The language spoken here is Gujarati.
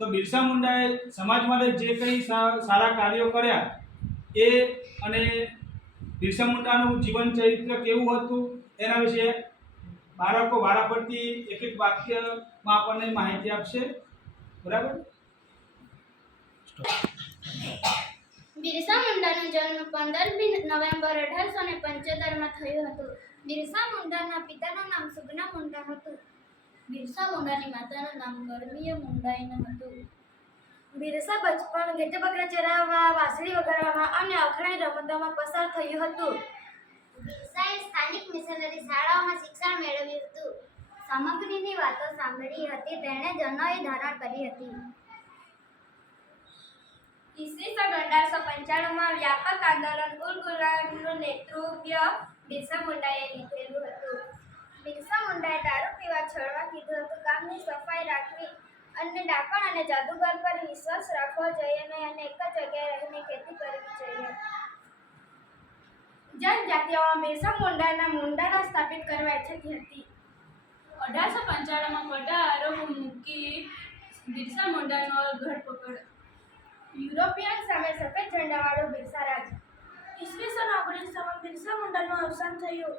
તો બિરસા મુંડાએ સમાજ માટે જે કંઈ સારા કાર્યો કર્યા એ અને બિરસા મુંડાનું જીવન ચરિત્ર કેવું હતું એના વિશે બાળકો વારા એક એક વાક્યમાં આપણને માહિતી આપશે. બરાબર? બિરસા મુંડાનો જન્મ પંદરમી નવેમ્બર અઢારસો ને પંચોતેરમાં થયો હતો. બિરસા મુંડાના પિતાનું નામ સુગના મુંડા હતું. બિરસા મુંડાની માતાનું નામ ગરમીય મુંડાઈનું હતું. બિરસા બચપણ ગેટે બકરા ચરાવવા વાંસળી વગાડવામાં અને અખરાણી રમતોમાં પસાર થયું હતું. બિરસાએ સ્થાનિક મિશનરી શાળાઓમાં શિક્ષણ મેળવ્યું હતું. સામગ્રીની વાતો સાંભળી હતી તેણે જનોએ ધારણ કરી હતી. ઈસવીસન અઢારસો પંચાણુંમાં વ્યાપક આંદોલન ઉલ ગુલામનું નેતૃત્વ બિરસા મુંડાએ લીધેલું હતું બિરસા મુંડાએ દારૂ કીધું હતું. ગામની સફાઈ રાખવી અને ડાકણ અને જાદુગર પર વિશ્વાસ રાખવો જોઈએ નહીં અને એક જ જગ્યાએ રહીને ખેતી કરવી જોઈએ. જનજાતિઓમાં મેસમ મુંડાના મુંડાના સ્થાપિત કરવા ઈચ્છતી હતી. અઢારસો પંચાણુંમાં મોટા આરોપ મૂકી બિરસા મુંડાનો ધરપકડ યુરોપિયન સામે સફેદ ઝંડાવાળો બિરસા રાજ. ઈસવીસન ઓગણીસોમાં બિરસા મુંડાનું અવસાન થયું.